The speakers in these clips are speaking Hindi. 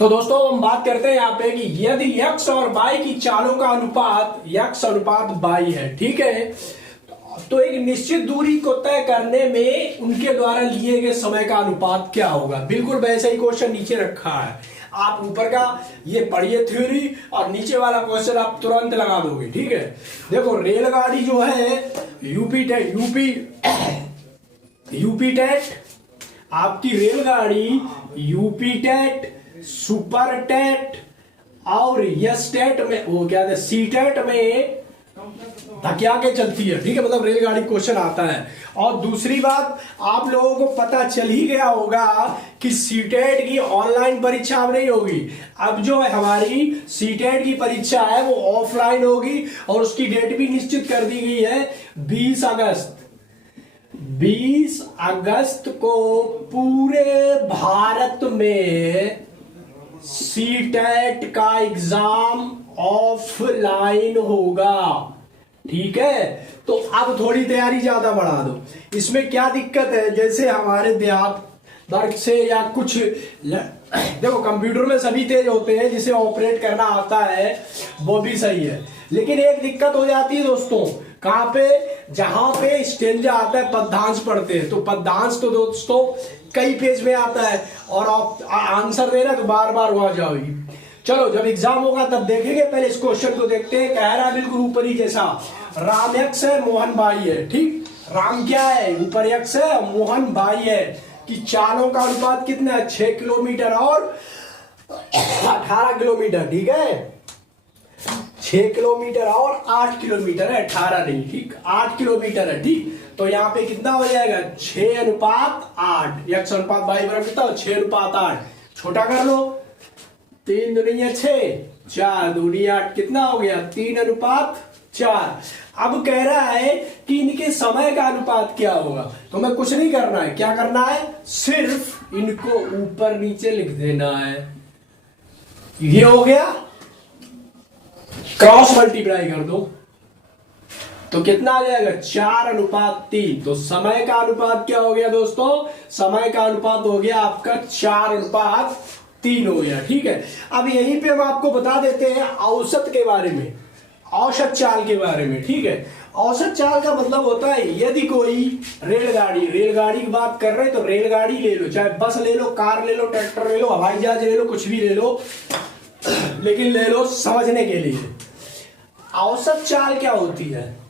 तो दोस्तों हम बात करते हैं यहाँ पे कि यदि x और y की चालों का अनुपात x अनुपात y है, ठीक है, तो एक निश्चित दूरी को तय करने में उनके द्वारा लिए गए समय का अनुपात क्या होगा। बिल्कुल वैसा ही क्वेश्चन नीचे रखा है, आप ऊपर का ये पढ़िए थ्योरी और नीचे वाला क्वेश्चन आप तुरंत लगा दोगे। ठीक है, देखो रेलगाड़ी जो है यूपी टेट आपकी रेलगाड़ी यूपी टेट, सुपर टेट और यस टेट में वो क्या है सी टेट में धकिया के चलती है। ठीक है, मतलब रेलगाड़ी क्वेश्चन आता है। और दूसरी बात, आप लोगों को पता चल ही गया होगा कि सीटेट की ऑनलाइन परीक्षा अब नहीं होगी। अब जो है हमारी सीटेट की परीक्षा है वो ऑफलाइन होगी और उसकी डेट भी निश्चित कर दी गई है 20 अगस्त। 20 अगस्त को पूरे भारत में सीटेट का एग्जाम ऑफलाइन होगा। ठीक है, तो अब थोड़ी तैयारी ज्यादा बढ़ा दो। इसमें क्या दिक्कत है, जैसे हमारे देहात वर्ग से या कुछ देखो कंप्यूटर में सभी तेज होते हैं, जिसे ऑपरेट करना आता है वो भी सही है, लेकिन एक दिक्कत हो जाती है दोस्तों। कहां पे, जहां पे स्टेंजा आता है पद्यांश पढ़ते हैं, तो पद्यांश तो दोस्तों कई पेज में आता है और आप आंसर देना तो बार बार वहां जाओगी। चलो जब एग्जाम होगा तब देखेंगे, पहले इस क्वेश्चन को देखते हैं। कह रहा है बिल्कुल ऊपर ही जैसा, राम x है मोहन भाई है। ठीक, राम क्या है, ऊपर x है, मोहन भाई है कि चालों का अनुपात कितना है 6 किलोमीटर और 18 किलोमीटर। ठीक है, 6 किलोमीटर और 8 किलोमीटर है, 18 नहीं। ठीक, 8 किलोमीटर है। ठीक, तो यहाँ पे कितना हो जाएगा 6 अनुपात 8, x अनुपात y बराबर कितना 6 अनुपात 8। छोटा कर लो, 3 दूनी 6, 4 दूनी 8, कितना हो गया 3 अनुपात 4। अब कह रहा है कि इनके समय का अनुपात क्या होगा, तो मैं कुछ नहीं करना है, क्या करना है, सिर्फ इनको ऊपर नीचे लिख देना है। ये हो गया, क्रॉस मल्टीप्लाई कर दो तो कितना आ जाएगा 4 अनुपात 3। तो समय का अनुपात क्या हो गया दोस्तों, समय का अनुपात हो गया आपका 4 अनुपात 3 हो गया। ठीक है, अब यहीं पे हम आपको बता देते हैं औसत के बारे में, औसत चाल के बारे में। ठीक है, औसत चाल का मतलब होता है यदि कोई रेलगाड़ी की बात कर रहे हैं तो रेलगाड़ी ले लो, चाहे बस ले लो, कार ले लो, ट्रैक्टर ले लो, हवाई जहाज ले लो, कुछ भी ले लो, लेकिन ले लो समझने के लिए। औसत चाल क्या होती है,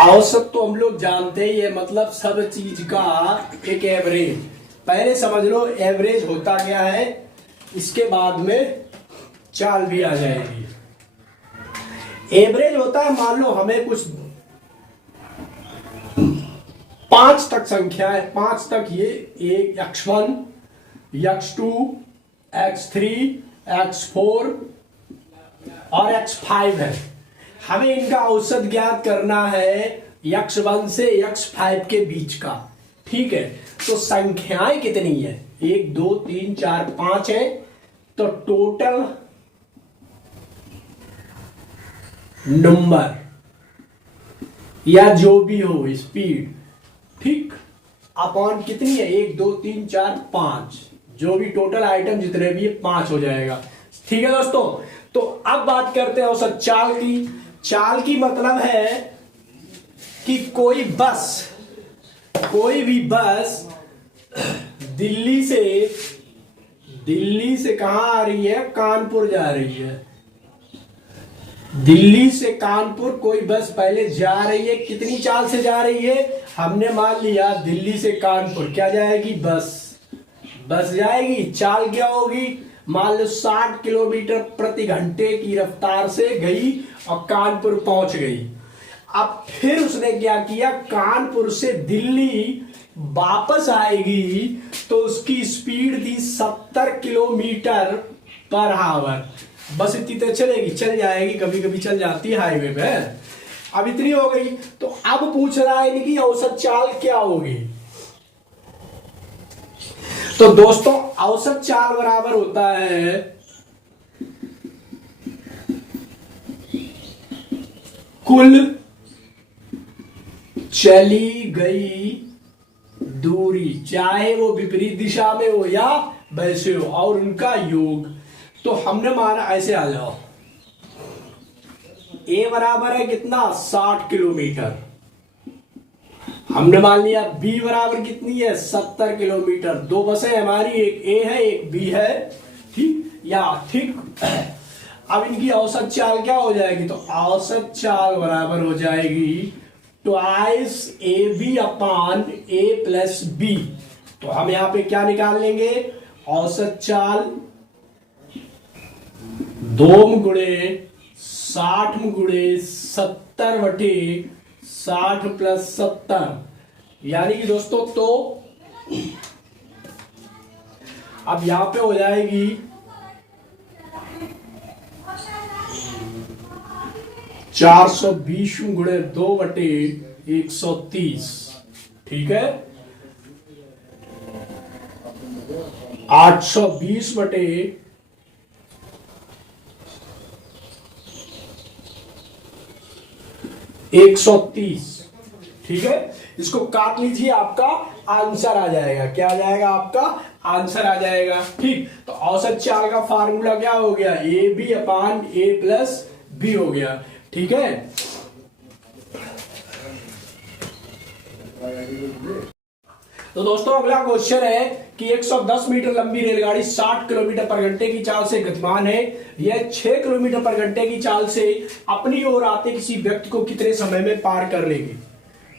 औसत तो हम लोग जानते ही है, मतलब सब चीज का एक एवरेज। पहले समझ लो एवरेज होता क्या है, इसके बाद में चाल भी आ जाएगी। एवरेज होता है, मान लो हमें कुछ 5 तक संख्या है, 5 तक ये x1 x2 x3 x4 और x5 है। हमें इनका औसत ज्ञात करना है x1 से x5 के बीच का। ठीक है, तो संख्याएं कितनी है, 1 2 3 4 5 है, तो टोटल नंबर या जो भी हो स्पीड, ठीक, अपॉन कितनी है 1 2 3 4 5, जो भी टोटल आइटम जितने भी है 5 हो जाएगा। ठीक है दोस्तों, तो अब बात करते हैं औसत चाल की। चाल की मतलब है कि कोई भी बस दिल्ली से कहां आ रही है, कानपुर जा रही है। दिल्ली से कानपुर कोई बस पहले जा रही है, कितनी चाल से जा रही है, हमने मान लिया दिल्ली से कानपुर क्या जाएगी, बस जाएगी। चाल क्या होगी, मान लो 60 किलोमीटर प्रति घंटे की रफ्तार से गई और कानपुर पहुंच गई। अब फिर उसने क्या किया, कानपुर से दिल्ली वापस आएगी तो उसकी स्पीड थी 70 किलोमीटर पर आवर। बस इतनी तो चलेगी, चल जाएगी, कभी कभी चल जाती है हाईवे पे। अब इतनी हो गई, तो अब पूछ रहा है कि औसत चाल क्या होगी। तो दोस्तों औसत चाल बराबर होता है कुल चली गई दूरी, चाहे वो विपरीत दिशा में हो या वैसे हो और उनका योग। तो हमने माना, ऐसे आ जाओ, ए बराबर है कितना 60 किलोमीटर, हमने मान लिया बी बराबर कितनी है 70 किलोमीटर। दो बसें हमारी, एक ए है एक बी है, ठीक या ठीक। अब इनकी औसत चाल क्या हो जाएगी, तो औसत चाल बराबर हो जाएगी twice A B upon A plus B. तो हम यहां पे क्या निकाल लेंगे, औसत चाल 2 गुणे 60 गुणे 70 बटे 60 प्लस 70, यानी कि दोस्तों तो अब यहां पे हो जाएगी 420 गुणे 2 बटे 130, ठीक है, 820 बटे 130, ठीक है। इसको काट लीजिए, आपका आंसर आ जाएगा। क्या आ जाएगा, आपका आंसर आ जाएगा, ठीक। तो औसत चाल का फार्मूला क्या हो गया, A B upon A plus B हो गया, ठीक है। तो दोस्तों अगला क्वेश्चन है कि 110 मीटर लंबी रेलगाड़ी 60 किलोमीटर पर घंटे की चाल से गतिमान है। यह 6 किलोमीटर पर घंटे की चाल से अपनी ओर आते किसी व्यक्ति को कितने समय में पार कर लेगी,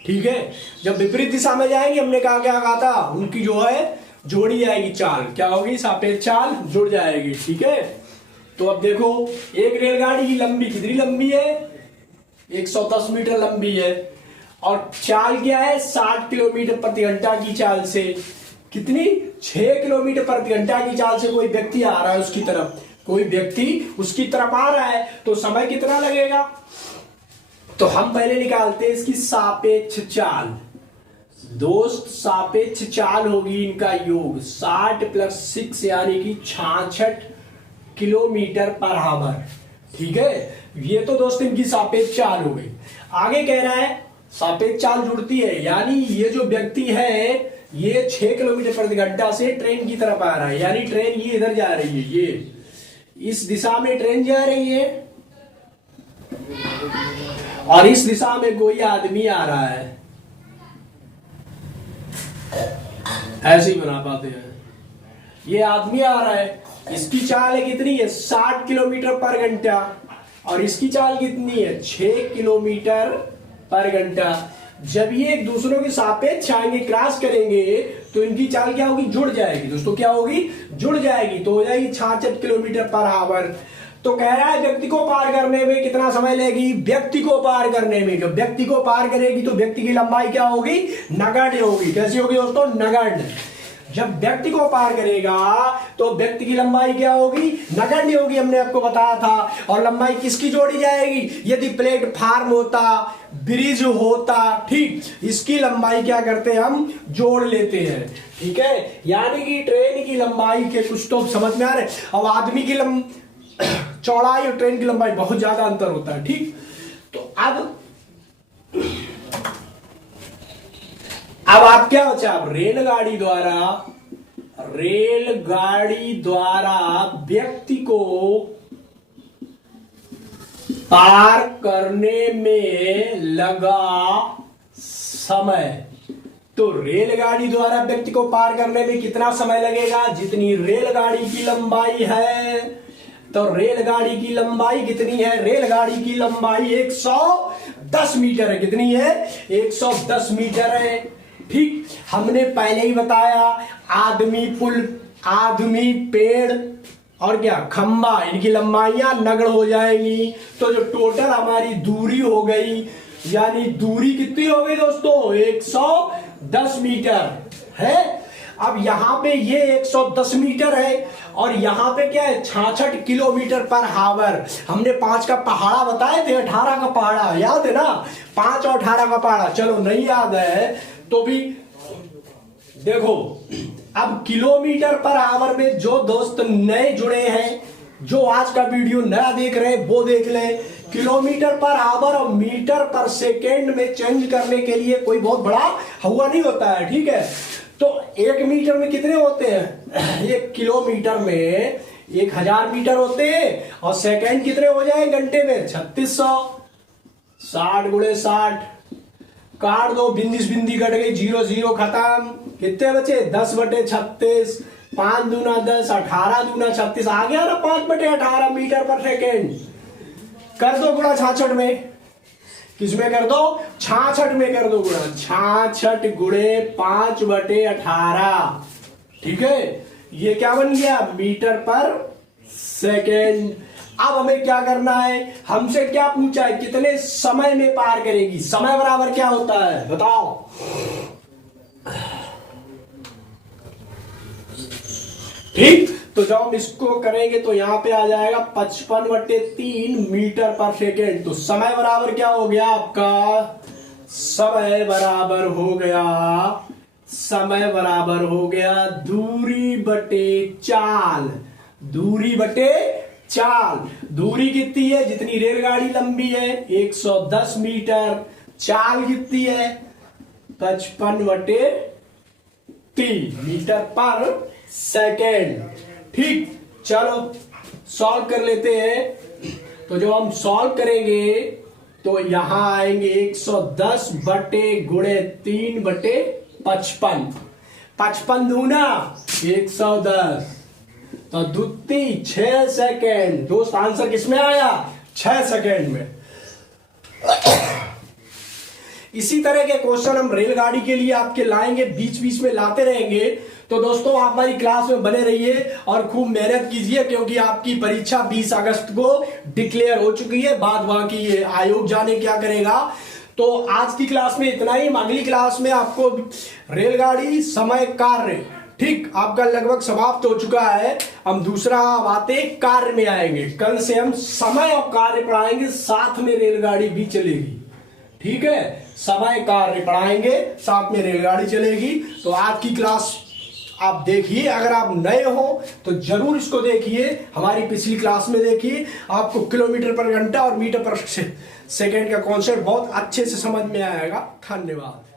ठीक है। जब विपरीत दिशा में जाएंगे, हमने कहा क्या कहा था, उनकी जो है जोड़ी जाएगी चाल, क्या होगी, सापेक्ष चाल जुड़ जाएगी, ठीक है। तो अब देखो, एक रेलगाड़ी की लंबी कितनी लंबी है, 110 मीटर लंबी है, और चाल क्या है 60 किलोमीटर प्रति घंटा की चाल से कितनी 6 किलोमीटर प्रति घंटा की चाल से कोई व्यक्ति आ रहा है उसकी तरफ, कोई व्यक्ति उसकी तरफ आ रहा है, तो समय कितना लगेगा। तो हम पहले निकालते हैं इसकी सापेक्ष चाल। दोस्त सापेक्ष चाल होगी इनका योग 60 प्लस 6 यानी कि 66 किलोमीटर पर आवर, ठीक है। ये तो दोस्त इनकी सापेक्ष चाल हो गई। आगे कह रहा है सापेक्ष चाल जुड़ती है, यानी ये जो व्यक्ति है ये 6 किलोमीटर प्रति घंटा से ट्रेन की तरफ आ रहा है, यानी ट्रेन ये इधर जा रही है, ये इस दिशा में ट्रेन जा रही है और इस दिशा में कोई आदमी आ रहा है, ऐसे ही बना पाते हैं। ये आदमी आ रहा है, इसकी चाल है कितनी है 60 किलोमीटर पर घंटा और इसकी चाल कितनी है 6 किलोमीटर पर घंटा। जब ये एक दूसरों के सापेक्ष आएंगे, क्रॉस करेंगे, तो इनकी चाल क्या होगी, जुड़ जाएगी दोस्तों, क्या होगी, जुड़ जाएगी, तो हो जाएगी 66 किलोमीटर पर आवर। तो कह रहा है व्यक्ति को पार करने में कितना समय लगेगी, व्यक्ति को पार करने में, जब व्यक्ति को पार करेगी तो व्यक्ति की लंबाई क्या होगी, नगण्य होगी। कैसी होगी दोस्तों, नगण्य। जब व्यक्ति को पार करेगा तो व्यक्ति की लंबाई क्या होगी, नगण्य होगी, हमने आपको बताया था। और लंबाई किसकी जोड़ी जाएगी, यदि प्लेटफार्म होता, ब्रिज होता, ठीक, इसकी लंबाई क्या करते हैं हम जोड़ लेते हैं, ठीक है। यानी कि ट्रेन की लंबाई के कुछ तो समझ में आ रहे। अब आदमी की चौड़ाई और ट्रेन की लंबाई बहुत ज्यादा अंतर होता है, ठीक। तो अब आप क्या बचा, अब रेलगाड़ी द्वारा व्यक्ति को पार करने में लगा समय। तो रेलगाड़ी द्वारा व्यक्ति को पार करने में कितना समय लगेगा, जितनी रेलगाड़ी की लंबाई है। तो रेलगाड़ी की लंबाई कितनी है, रेलगाड़ी की लंबाई 110 मीटर है। कितनी है, 110 मीटर है, ठीक। हमने पहले ही बताया आदमी पुल, आदमी पेड़ और क्या खंबा, इनकी लंबाइयां नगण्य हो जाएंगी। तो जो टोटल हमारी दूरी हो गई, यानी दूरी कितनी हो गई दोस्तों, 110 मीटर है। अब यहां पे ये 110 मीटर है और यहां पे क्या है 66 किलोमीटर पर आवर। हमने 5 का पहाड़ा बताए थे, 18 का पहाड़ा याद है ना, 5 और 18 का पहाड़ा। चलो नहीं याद है तो भी देखो, अब किलोमीटर पर आवर में जो दोस्त नए जुड़े हैं, जो आज का वीडियो नया देख रहे हैं वो देख ले। किलोमीटर पर आवर और मीटर पर सेकेंड में चेंज करने के लिए कोई बहुत बड़ा हुआ नहीं होता है, ठीक है। तो 1 मीटर में कितने होते हैं? 1 किलोमीटर में 1000 मीटर होते हैं। और सेकंड कितने हो जाए घंटे में? 3600। 60 गुणे 60 काट दो, बिंदी कट गई, 0 0 खत्म। कितने बचे? 10/36। 5 दूना 10, 18 दूना 36, आ गया ना 5/18 मीटर पर सेकेंड। कर दो गुणा 66 में। किसमें कर दो? 66 में कर दो गुणा। 66 गुणे 5/18। ठीक है, ये क्या बन गया? मीटर पर सेकेंड। अब हमें क्या करना है? हमसे क्या पूछा है? कितने समय में पार करेगी? समय बराबर क्या होता है बताओ? ठीक, तो जब हम इसको करेंगे तो यहां पे आ जाएगा 55/3 मीटर पर सेकेंड। तो समय बराबर क्या हो गया आपका? समय बराबर हो गया दूरी बटे चाल। दूरी बटे चाल। दूरी कितनी है? जितनी रेलगाड़ी लंबी है 110 मीटर। चाल कितनी है? 55/3 मीटर पर सेकेंड। ठीक, चलो सॉल्व कर लेते हैं। तो जब हम सॉल्व करेंगे तो यहां आएंगे 110 बटे गुणे 3/55। 55 दूना 110, तो दुत्ती 6 सेकेंड। दोस्त आंसर किसमें आया? 6 सेकेंड में। इसी तरह के क्वेश्चन हम रेलगाड़ी के लिए आपके लाएंगे, बीच बीच में लाते रहेंगे। तो दोस्तों आप हमारी क्लास में बने रहिए और खूब मेहनत कीजिए, क्योंकि आपकी परीक्षा 20 अगस्त को डिक्लेयर हो चुकी है। बाद बाकी आयोग जाने क्या करेगा। तो आज की क्लास में इतना ही। अगली क्लास में आपको रेलगाड़ी, समय, कार्य, ठीक, आपका लगभग समाप्त हो चुका है। हम दूसरा बातें कार्य में आएंगे। कल से हम समय और कार्य पढ़ाएंगे, साथ में रेलगाड़ी भी चलेगी। ठीक है, समय कार्य पढ़ाएंगे, साथ में रेलगाड़ी चलेगी। तो आज की क्लास आप देखिए। अगर आप नए हो तो जरूर इसको देखिए, हमारी पिछली क्लास में देखिए। आपको किलोमीटर पर घंटा और मीटर पर सेकेंड का कॉन्सेप्ट बहुत अच्छे से समझ में आएगा। धन्यवाद।